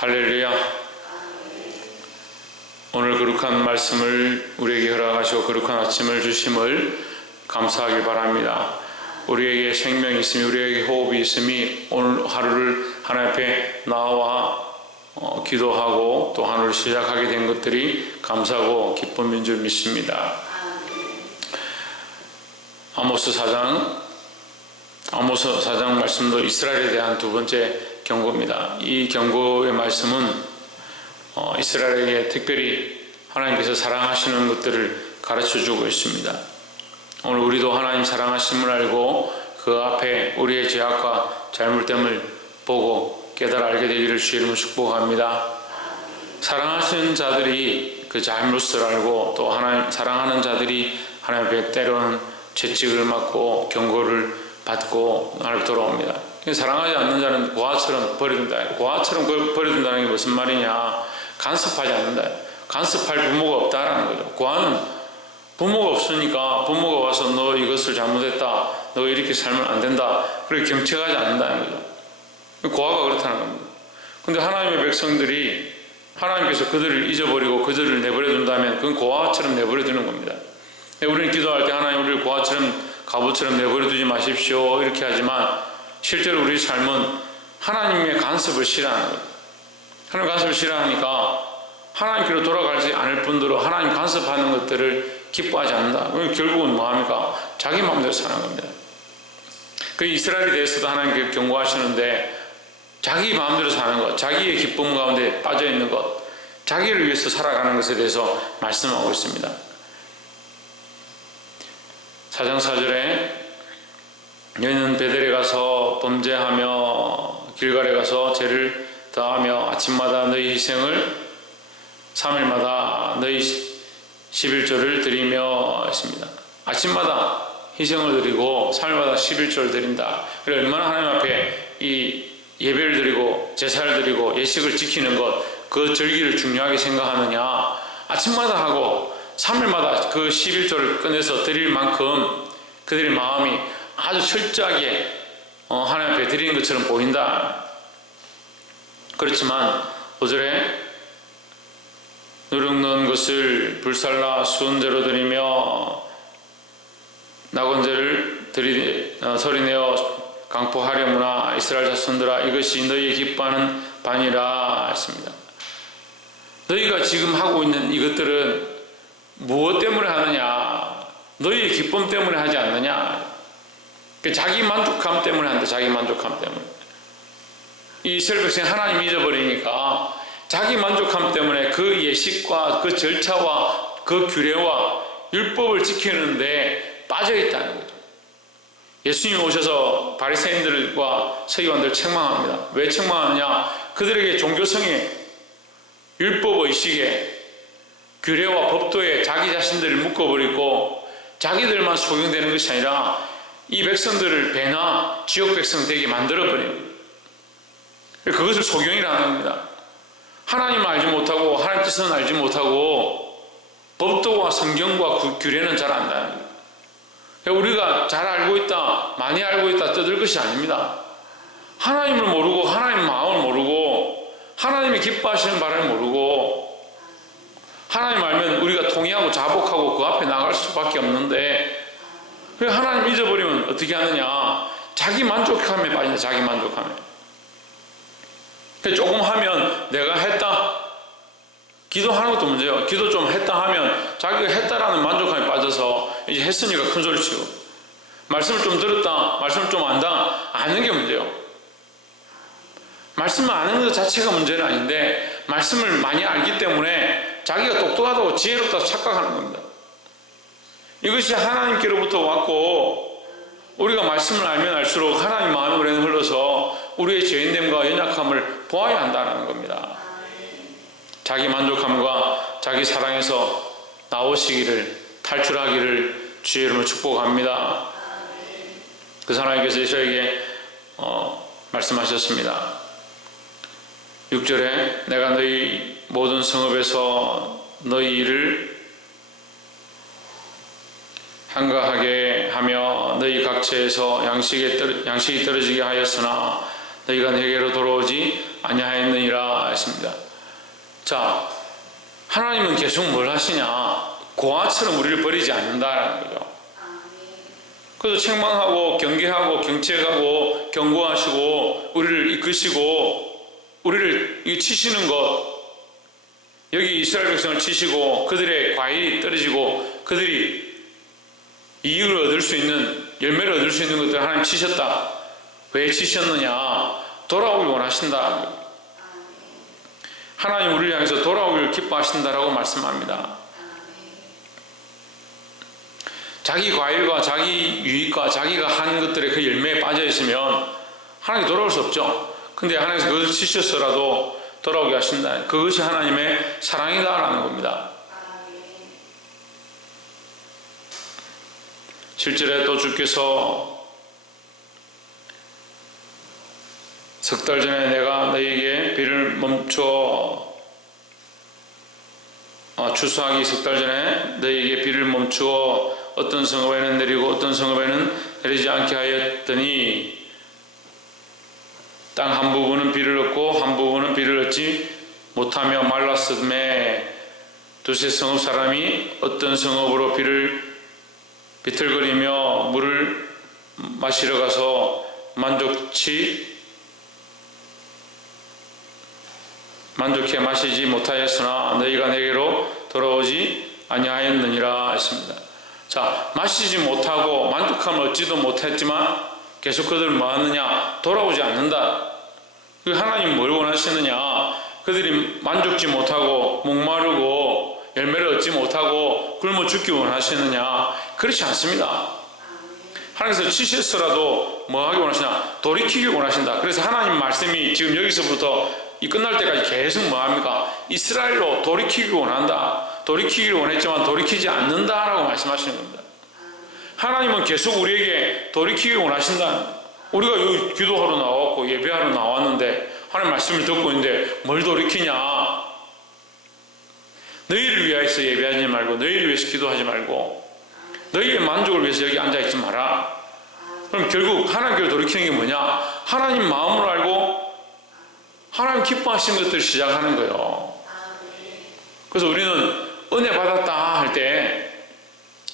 할렐루야. 오늘 거룩한 말씀을 우리에게 허락하시고 거룩한 아침을 주심을 감사하길 바랍니다. 우리에게 생명이 있으며 우리에게 호흡이 있으니 오늘 하루를 하나님 앞에 나와 기도하고 또 하루를 시작하게 된 것들이 감사하고 기쁨인 줄 믿습니다. 아모스 4장 말씀도 이스라엘에 대한 두 번째 경고입니다. 이 경고의 말씀은 이스라엘에게 특별히 하나님께서 사랑하시는 것들을 가르쳐주고 있습니다. 오늘 우리도 하나님 사랑하심을 알고 그 앞에 우리의 죄악과 잘못됨을 보고 깨달아 알게 되기를 주의 이름으로 축복합니다. 사랑하시는 자들이 그 잘못을 알고 또 하나님 사랑하는 자들이 하나님 앞에 때로는 채찍을 맞고 경고를 받고 하나님 돌아옵니다. 사랑하지 않는 자는 고아처럼 버려둔다. 고아처럼 버려둔다는 게 무슨 말이냐? 간섭하지 않는다. 간섭할 부모가 없다라는 거죠. 고아는 부모가 없으니까 부모가 와서 너 이것을 잘못했다, 너 이렇게 살면 안 된다, 그렇게 경책하지 않는다는 거죠. 고아가 그렇다는 겁니다. 근데 하나님의 백성들이 하나님께서 그들을 잊어버리고 그들을 내버려둔다면 그건 고아처럼 내버려두는 겁니다. 우리는 기도할 때 하나님 우리를 고아처럼 갑옷처럼 내버려두지 마십시오 이렇게 하지만 실제로 우리 삶은 하나님의 간섭을 싫어하는 거예요. 하나님 간섭을 싫어하니까 하나님께로 돌아가지 않을 뿐더러 하나님 간섭하는 것들을 기뻐하지 않는다. 결국은 뭐합니까? 자기 마음대로 사는 겁니다. 그 이스라엘에 대해서도 하나님께서 경고하시는데 자기 마음대로 사는 것, 자기의 기쁨 가운데 빠져있는 것, 자기를 위해서 살아가는 것에 대해서 말씀하고 있습니다. 4장 4절에 너희는 베델에 가서 범죄하며 길갈에 가서 죄를 더하며 아침마다 너희 희생을 3일마다 너희 11조를 드리며 했습니다. 아침마다 희생을 드리고 3일마다 11조를 드린다. 그래서 얼마나 하나님 앞에 이 예배를 드리고 제사를 드리고 예식을 지키는 것, 그 절기를 중요하게 생각하느냐. 아침마다 하고 3일마다 그 11조를 꺼내서 드릴 만큼 그들의 마음이 아주 철저하게 하나님 앞에 드리는 것처럼 보인다. 그렇지만 5절에 누룩는 것을 불살라 수은제로 드리며 낙원제를 소리내어 강포하려무나 이스라엘 자손들아 이것이 너희의 기뻐하는 반이라 했습니다. 너희가 지금 하고 있는 이것들은 무엇 때문에 하느냐? 너희의 기쁨 때문에 하지 않느냐? 자기 만족함 때문에 한다. 자기 만족함 때문에. 이 이스라엘 백성이 하나님 잊어버리니까 자기 만족함 때문에 그 예식과 그 절차와 그 규례와 율법을 지키는데 빠져있다는 거죠. 예수님이 오셔서 바리새인들과 서기관들을 책망합니다. 왜 책망하느냐? 그들에게 종교성에 율법의식에 규례와 법도에 자기 자신들을 묶어버리고 자기들만 소용되는 것이 아니라 이 백성들을 배나 지역 백성 되게 만들어버리는 거예요. 그것을 소경이라는 겁니다. 하나님을 알지 못하고 하나님 뜻은 알지 못하고 법도와 성경과 규례는 잘 안다는 거예요. 우리가 잘 알고 있다, 많이 알고 있다 떠들 것이 아닙니다. 하나님을 모르고 하나님의 마음을 모르고 하나님이 기뻐하시는 바를 모르고 하나님 알면 우리가 통회하고 자복하고 그 앞에 나갈 수밖에 없는데 하나님 잊어버리면 어떻게 하느냐? 자기 만족함에 빠진다. 자기 만족함에. 조금 하면 내가 했다. 기도하는 것도 문제예요. 기도 좀 했다 하면 자기가 했다라는 만족함에 빠져서 이제 했으니까 큰 소리 치고 말씀을 좀 들었다. 말씀을 좀 안다. 아는 게 문제예요. 말씀을 아는 것 자체가 문제는 아닌데 말씀을 많이 알기 때문에 자기가 똑똑하다고 지혜롭다고 착각하는 겁니다. 이것이 하나님께로부터 왔고 우리가 말씀을 알면 알수록 하나님 마음이 우리는 흘러서 우리의 죄인됨과 연약함을 보아야 한다는 겁니다. 자기 만족함과 자기 사랑에서 나오시기를 탈출하기를 주의 이름으로 축복합니다. 그래서 하나님께서 저에게 말씀하셨습니다. 6절에 내가 너희 모든 성읍에서 너희 일을 한가하게 하며 너희 각처에서 양식이 떨어지게 하였으나 너희가 내게로 돌아오지 아니하였느니라 했습니다. 자, 하나님은 계속 뭘 하시냐? 고아처럼 우리를 버리지 않는다라는 거죠. 그래서 책망하고 경계하고 경책하고 경고하시고 우리를 이끄시고 우리를 치시는 것, 여기 이스라엘 백성을 치시고 그들의 과일이 떨어지고 그들이 이익을 얻을 수 있는, 열매를 얻을 수 있는 것들을 하나님 치셨다. 왜 치셨느냐? 돌아오길 원하신다. 하나님 우리를 향해서 돌아오기를 기뻐하신다라고 말씀합니다. 자기 과일과 자기 유익과 자기가 한 것들의 그 열매에 빠져 있으면 하나님이 돌아올 수 없죠. 근데 하나님께서 그것을 치셨어라도 돌아오게 하신다. 그것이 하나님의 사랑이다라는 겁니다. 7절에 또 주께서 석 달 전에 내가 너희에게 비를 멈추어 추수하기 석 달 전에 너희에게 비를 멈추어 어떤 성읍에는 내리고 어떤 성읍에는 내리지 않게 하였더니 땅 한 부분은 비를 얻고 한 부분은 비를 얻지 못하며 말랐음에 두세 성읍 사람이 어떤 성읍으로 비를 비틀거리며 물을 마시러 가서 만족해 마시지 못하였으나 너희가 내게로 돌아오지 아니하였느니라 했습니다. 자, 마시지 못하고 만족함을 얻지도 못했지만 계속 그들은 뭐하느냐? 돌아오지 않는다. 하나님 뭘 원하시느냐? 그들이 만족지 못하고 목마르고 열매를 얻지 못하고 굶어 죽기 원하시느냐? 그렇지 않습니다. 하나님께서 치셨더라도 뭐 하기 원하시냐? 돌이키길 원하신다. 그래서 하나님 말씀이 지금 여기서부터 이 끝날 때까지 계속 뭐합니까? 이스라엘로 돌이키길 원한다. 돌이키길 원했지만 돌이키지 않는다라고 말씀하시는 겁니다. 하나님은 계속 우리에게 돌이키길 원하신다. 우리가 여기 기도하러 나왔고 예배하러 나왔는데 하나님 말씀을 듣고 있는데 뭘 돌이키냐? 너희를 위하여서 예배하지 말고 너희를 위해서 기도하지 말고 너희의 만족을 위해서 여기 앉아있지 마라. 그럼 결국 하나님께로 돌이키는 게 뭐냐? 하나님 마음을 알고 하나님 기뻐하시는 것들을 시작하는 거예요. 그래서 우리는 은혜 받았다 할 때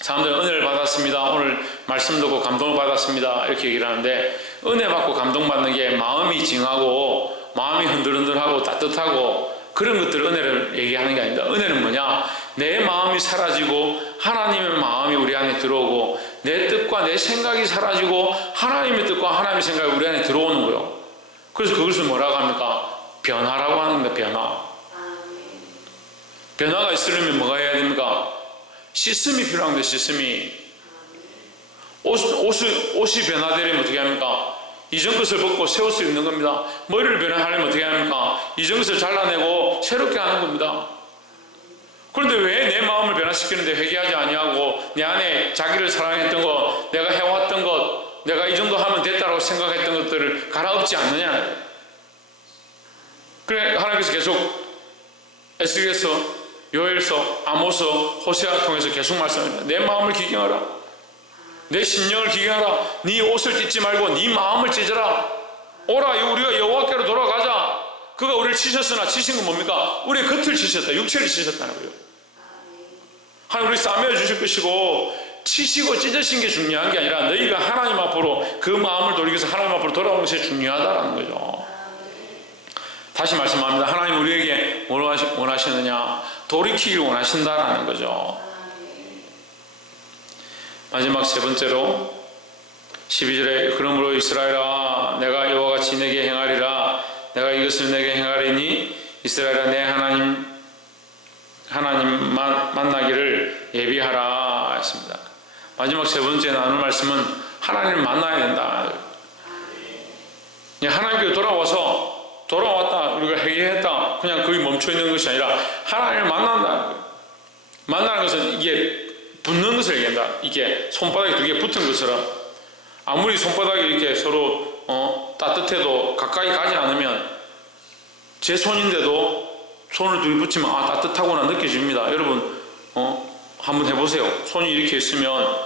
사람들은 은혜를 받았습니다. 오늘 말씀 듣고 감동을 받았습니다. 이렇게 얘기를 하는데 은혜 받고 감동받는 게 마음이 징하고 마음이 흔들흔들하고 따뜻하고 그런 것들 은혜를 얘기하는 게 아닙니다. 은혜는 뭐냐? 내 마음이 사라지고 하나님의 마음이 우리 안에 들어오고 내 뜻과 내 생각이 사라지고 하나님의 뜻과 하나님의 생각이 우리 안에 들어오는 거예요. 그래서 그것을 뭐라고 합니까? 변화라고 하는 겁니다. 변화. 변화가 있으려면 뭐가 해야 됩니까? 씻음이 필요한 거예요. 씻음이. 옷이 변화되려면 어떻게 합니까? 이전 것을 벗고 새 옷을 입는 겁니다. 머리를 변화하려면 어떻게 합니까? 이전 것을 잘라내고 새롭게 하는 겁니다. 그런데 왜 내 마음을 변화시키는데 회개하지 아니하고 내 안에 자기를 사랑했던 것, 내가 해왔던 것, 내가 이 정도 하면 됐다고 생각했던 것들을 갈아엎지 않느냐? 그래 하나님께서 계속 에스겔서, 요엘서, 아모스, 호세아 통해서 계속 말씀합니다. 내 마음을 기경하라. 내 심령을 기경하라. 네 옷을 찢지 말고 네 마음을 찢어라. 오라 우리가 여호와께로 돌아가자. 그가 우리를 치셨으나 치신 건 뭡니까? 우리의 겉을 치셨다. 육체를 치셨다는 거예요. 하나님 우리 싸매어 주실 것이고 치시고 찢으신 게 중요한 게 아니라 너희가 하나님 앞으로 그 마음을 돌이켜서 하나님 앞으로 돌아오는 것이 중요하다는 거죠. 다시 말씀합니다. 하나님 우리에게 뭘 원하시느냐? 돌이키기를 원하신다라는 거죠. 마지막 세 번째로 12절에 그러므로 이스라엘아 내가 이와 같이 내게 행하리라. 내가 이것을 내게 행하리니 이스라엘아 내 하나님 만나기를 예비하라 했습니다. 마지막 세 번째 나눌 말씀은 하나님을 만나야 된다. 하나님께 돌아왔다 우리가 회개했다 그냥 거기 멈춰있는 것이 아니라 하나님을 만난다. 만나는 것은 이게 붙는 것을 얘기한다. 이게 손바닥이 두 개 붙은 것처럼 아무리 손바닥이 이렇게 서로 따뜻해도 가까이 가지 않으면 제 손인데도 손을 둘이 붙이면 따뜻하구나 느껴집니다. 여러분 한번 해보세요. 손이 이렇게 있으면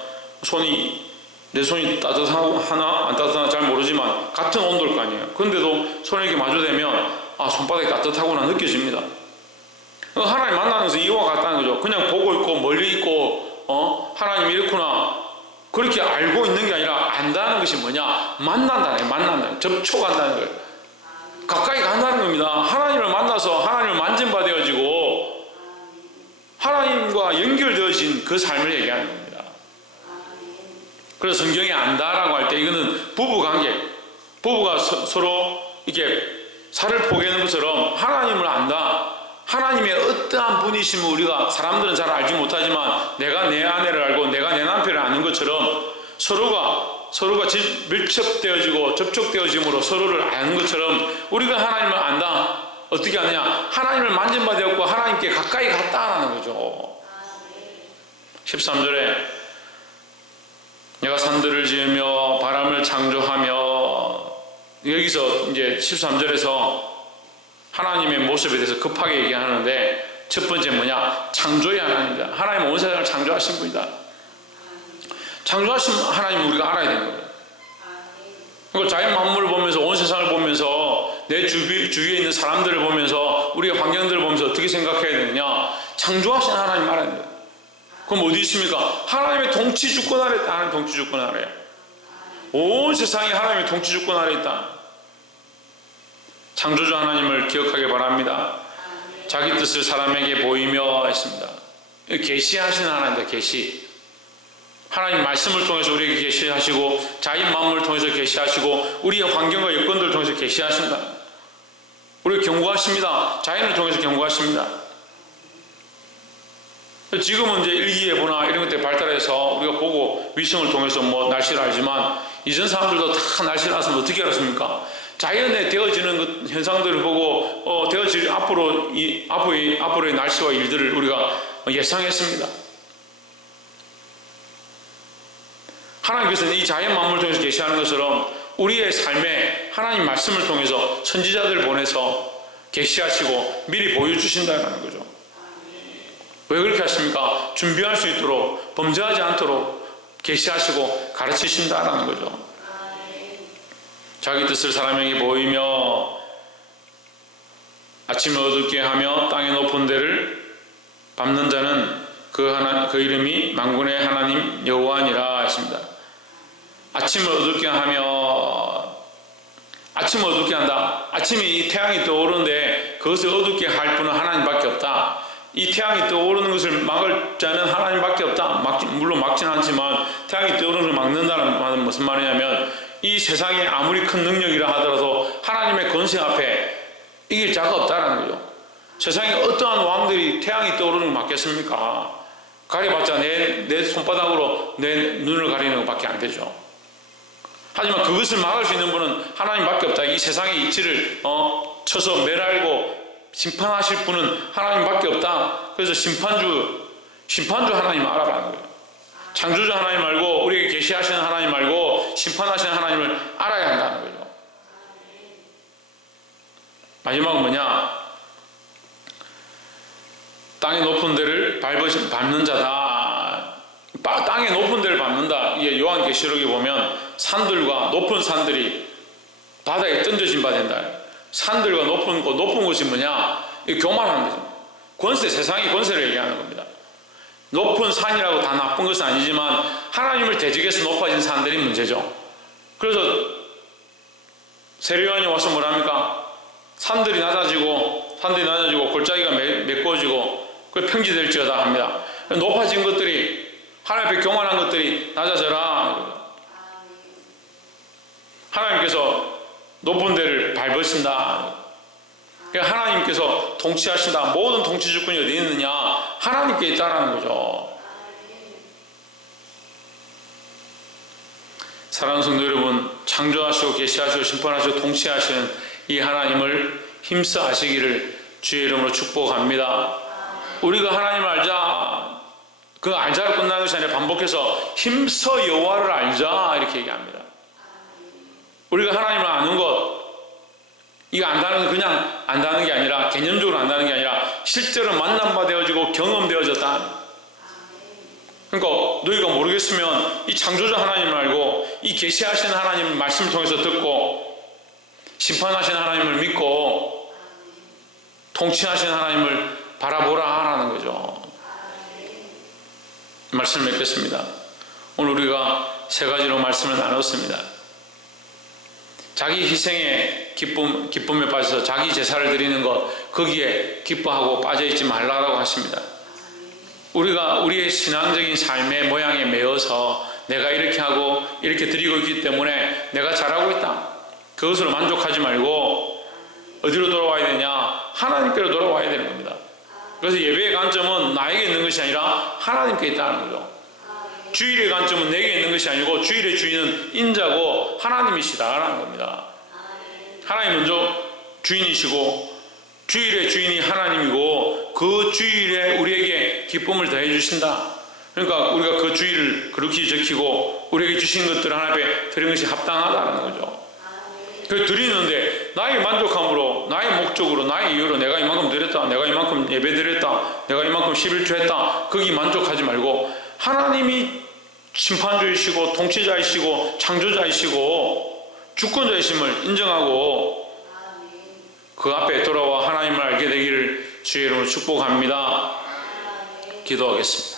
내 손이 따뜻하나 안 따뜻하나 잘 모르지만 같은 온도일 거 아니에요. 그런데도 손이 이렇게 마주대면 손바닥이 따뜻하구나 느껴집니다. 하나님 만나는 것은 이와 같다는 거죠. 그냥 보고 있고 멀리 있고 하나님이 이렇구나 그렇게 알고 있는 게 아니라 안다는 것이 뭐냐? 만난다는 거예요. 만난다는 거예요. 접촉한다는 거예요. 가까이 간다는 겁니다. 하나님을 만나서 하나님을 만진받아지고 하나님과 연결되어진 그 삶을 얘기하는 겁니다. 그래서 성경에 안다라고 할 때 이거는 부부관계, 부부가 서로 이렇게 살을 포개는 것처럼 하나님을 안다. 하나님의 어떠한 분이심을 우리가 사람들은 잘 알지 못하지만 내가 내 아내를 알고 내가 내 남편을 아는 것처럼 서로가 밀접되어지고 접촉되어짐으로 서로를 아는 것처럼 우리가 하나님을 안다. 어떻게 아느냐? 하나님을 만진받았고 하나님께 가까이 갔다라는 거죠. 13절에 내가 산들을 지으며 바람을 창조하며, 여기서 이제 13절에서 하나님의 모습에 대해서 급하게 얘기하는데 첫 번째 뭐냐? 창조의 하나님이다. 하나님은 온 세상을 창조하신 분이다. 창조하신 하나님을 우리가 알아야 되는 거예요. 그리고 자연 만물을 보면서 온 세상을 보면서 내 주위에 있는 사람들을 보면서 우리의 환경들을 보면서 어떻게 생각해야 되느냐? 창조하신 하나님 알아야 돼요. 그럼 어디 있습니까? 하나님의 통치 주권 아래 있다. 하나님 통치 주권 아래. 온 세상이 하나님의 통치 주권 아래 있다. 창조주 하나님을 기억하기 바랍니다. 자기 뜻을 사람에게 보이며 했습니다. 계시하시는 하나님입니다. 계시. 하나님 말씀을 통해서 우리에게 계시하시고 자연 만물을 통해서 계시하시고 우리의 환경과 여건들을 통해서 계시하신다. 우리를 경고하십니다. 자연을 통해서 경고하십니다. 지금은 이제 일기예보나 이런 것들 발달해서 우리가 보고 위성을 통해서 날씨를 알지만 이전 사람들도 다 날씨를 알았으면 어떻게 알았습니까? 자연에 되어지는 현상들을 보고 되어질 앞으로의 날씨와 일들을 우리가 예상했습니다. 하나님께서는 이 자연 만물을 통해서 계시하는 것처럼 우리의 삶에 하나님 말씀을 통해서 선지자들을 보내서 계시하시고 미리 보여주신다는 거죠. 왜 그렇게 하십니까? 준비할 수 있도록, 범죄하지 않도록 계시하시고 가르치신다는 거죠. 자기 뜻을 사람에게 보이며 아침을 어둡게 하며 땅의 높은 데를 밟는 자는 그 이름이 만군의 하나님 여호와니라 했습니다. 아침을 어둡게 하며, 아침을 어둡게 한다. 아침에 이 태양이 떠오르는데 그것을 어둡게 할 분은 하나님밖에 없다. 이 태양이 떠오르는 것을 막을 자는 하나님밖에 없다. 물론 막지는 않지만 태양이 떠오르는 것을 막는다는 말은 무슨 말이냐면 이 세상에 아무리 큰 능력이라 하더라도 하나님의 권세 앞에 이길 자가 없다는 거죠. 세상에 어떠한 왕들이 태양이 떠오르는 걸 막겠습니까? 가려봤자 내 손바닥으로 내 눈을 가리는 것밖에 안 되죠. 하지만 그것을 막을 수 있는 분은 하나님밖에 없다. 이 세상의 이치를 쳐서 멸하고 심판하실 분은 하나님밖에 없다. 그래서 심판주 하나님 알아라는 거예요. 창조주 하나님 말고 우리에게 계시하시는 하나님 말고 심판하시는 하나님을 알아야 한다는 거죠. 마지막은 뭐냐? 땅의 높은 데를 밟는 자다. 땅의 높은 데를 밟는다. 이게 요한계시록에 보면 산들과 높은 산들이 바다에 던져진 바 된다. 산들과 높은 곳이 뭐냐? 이 교만한 거죠. 세상의 권세를 얘기하는 겁니다. 높은 산이라고 다 나쁜 것은 아니지만 하나님을 대적해서 높아진 산들이 문제죠. 그래서 세례요한이 와서 뭐랍니까? 산들이 낮아지고 골짜기가 메꿔지고 그 평지될지어다 합니다. 높아진 것들이 하나님 앞에 교만한 것들이 낮아져라. 하나님께서 높은 데를 밟으신다. 하나님께서 통치하신다. 모든 통치 주권이 어디 있느냐? 하나님께 있다라는 거죠. 사랑하는 성도 여러분, 창조하시고 계시하시고 심판하시고 통치하시는 이 하나님을 힘써 아시기를 주의 이름으로 축복합니다. 우리가 하나님을 알자, 그 알자로 끝나는 것이 아니라 반복해서 힘써 여호와를 알자 이렇게 얘기합니다. 우리가 하나님을 아는 것, 이거 안다는 건 그냥 안다는 게 아니라 개념적으로 안다는 게 아니라 실제로 만남바 되어지고 경험되어졌다. 그러니까 너희가 모르겠으면 이 창조자 하나님을 알고 이 계시하시는 하나님 말씀을 통해서 듣고 심판하시는 하나님을 믿고 통치하시는 하나님을 바라보라 하라는 거죠. 말씀을 맺겠습니다. 오늘 우리가 세 가지로 말씀을 나눴습니다. 자기 희생의 기쁨에 빠져서 자기 제사를 드리는 것, 거기에 기뻐하고 빠져있지 말라고 하십니다. 우리가 우리의 신앙적인 삶의 모양에 매여서 내가 이렇게 하고 이렇게 드리고 있기 때문에 내가 잘하고 있다, 그것으로 만족하지 말고 어디로 돌아와야 되냐? 하나님께로 돌아와야 되는 겁니다. 그래서 예배의 관점은 나에게 있는 것이 아니라 하나님께 있다는 거죠. 주일의 관점은 내게 있는 것이 아니고 주일의 주인은 인자고 하나님이시다라는 겁니다. 하나님 먼저 주인이시고 주일의 주인이 하나님이고 그 주일에 우리에게 기쁨을 더해 주신다. 그러니까 우리가 그 주일을 그렇게 지키고 우리에게 주신 것들을 하나님 앞에 드리는 것이 합당하다는 거죠. 그 드리는데 나의 만족함으로, 나의 목적으로, 나의 이유로 내가 이만큼 드렸다, 내가 이만큼 예배 드렸다, 내가 이만큼 11조 했다, 거기 만족하지 말고 하나님이 심판주이시고 통치자이시고 창조자이시고 주권자이심을 인정하고 그 앞에 돌아와 하나님을 알게 되기를 주의 이름으로 축복합니다. 기도하겠습니다.